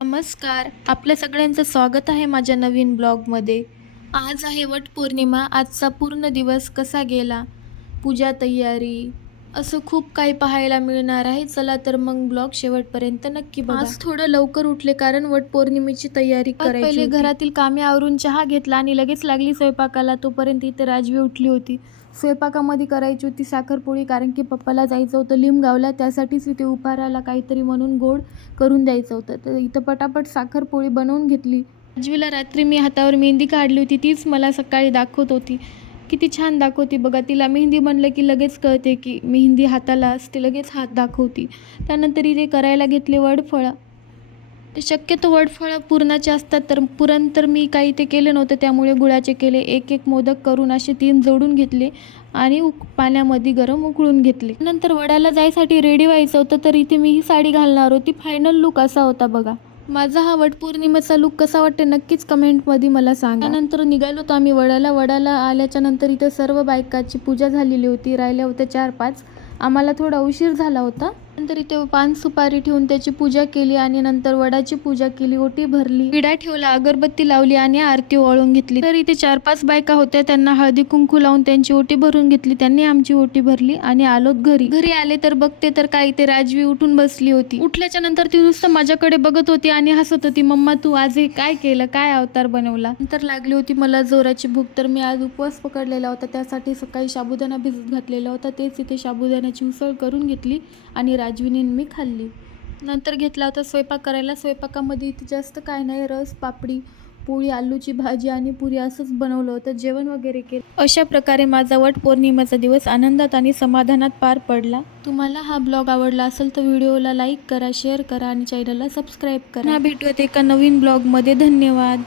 नमस्कार. आपल्या सगळ्यांचं स्वागत आहे माझ्या नवीन ब्लॉगमध्ये. आज आहे वटपौर्णिमा. आजचा पूर्ण दिवस कसा गेला, पूजा तयारी, असं खूप काही पाहायला मिळणार आहे. चला तर मग ब्लॉग शेवटपर्यंत नक्की बघा. आज थोडं लवकर उठले कारण वटपौर्णिमेची तयारी करायची पहिले होती. घरातील कामे आवरून चहा घेतला आणि लगेच लागली स्वयंपाकाला. तोपर्यंत इथे राजवी उठली होती. स्वयंपाकामध्ये करायची होती साखरपोळी, कारण की पप्पाला जायचं होतं लिमगावला. त्यासाठीच इथे उपाराला काहीतरी म्हणून गोड करून द्यायचं होतं. तर इथं पटापट साखरपोळी बनवून घेतली. राजवीला रात्री मी हातावर मेहंदी काढली होती, तीच मला सकाळी दाखवत होती. किती छान दाखवते बघा. तिला मेहंदी म्हणलं की लगेच कळते की मेहंदी हाताला असते, लगेच हात दाखवती. त्यानंतर इथे करायला घेतले वडफळं. ते शक्यतो वडफळं पुरणाचे असतात, तर पुरण तर मी काही ते केलं नव्हतं, त्यामुळे गुळाचे केले. एक एक मोदक करून असे 3 जोडून घेतले आणि पाण्यामध्ये गरम उकळून घेतले. नंतर वडाला जायसाठी रेडी व्हायचं होतं, तर इथे मी ही साडी घालणार होती. फायनल लुक असा होता बघा. माझा हा वटपौर्णिमेचा लुक कसा वाटते नक्कीच कमेंटमध्ये मला सांगा. त्यानंतर निघालो होतो आम्ही वडाला आल्याच्या नंतर इथे सर्व बायकाची पूजा झालेली होती. राहिल्या होत्या 4-5. आम्हाला थोडा उशीर झाला होता. नंतर इथे पान सुपारी ठेवून त्याची पूजा केली आणि नंतर वडाची पूजा केली, ओटी भरली, विडा ठेवला, अगरबत्ती लावली आणि आरती ओवाळून घेतली. तर इथे 4-5 बायका होत्या, त्यांना हळदी कुंकू लावून त्यांची ओटी भरून घेतली. त्यांनी आमची ओटी भरली आणि आलोत घरी आले तर बघते तर काय ते राजवी उठून बसली होती. उठल्याच्या नंतर ती नुसतं माझ्याकडे बघत होती आणि हसत होती. मम्मा तू आज हे काय केलं, काय अवतार बनवला. नंतर लागली होती मला जोराची भूक, तर मी आज उपवास पकडलेला होता. त्यासाठी सकाळी साबुदाणा भिजत घातलेला होता. तेच इथे साबुदाण्याची उसळ करून घेतली आणि राजवीने मी खाल्ली. नंतर घेतला होता स्वयंपाक करायला. स्वयंपाकामध्ये इथे जास्त काय नाही, रस, पापडी, पोळी, आलूची भाजी आणि पुरी असंच बनवलं होतं. जेवण वगैरे केलं. अशा प्रकारे माझा वटपौर्णिमेचा दिवस आनंदात आणि समाधानात पार पडला. तुम्हाला हा ब्लॉग आवडला असेल तर व्हिडिओला लाईक करा, शेअर करा आणि चॅनलला सबस्क्राईब करा. भेटूयात एका नवीन ब्लॉगमध्ये. धन्यवाद.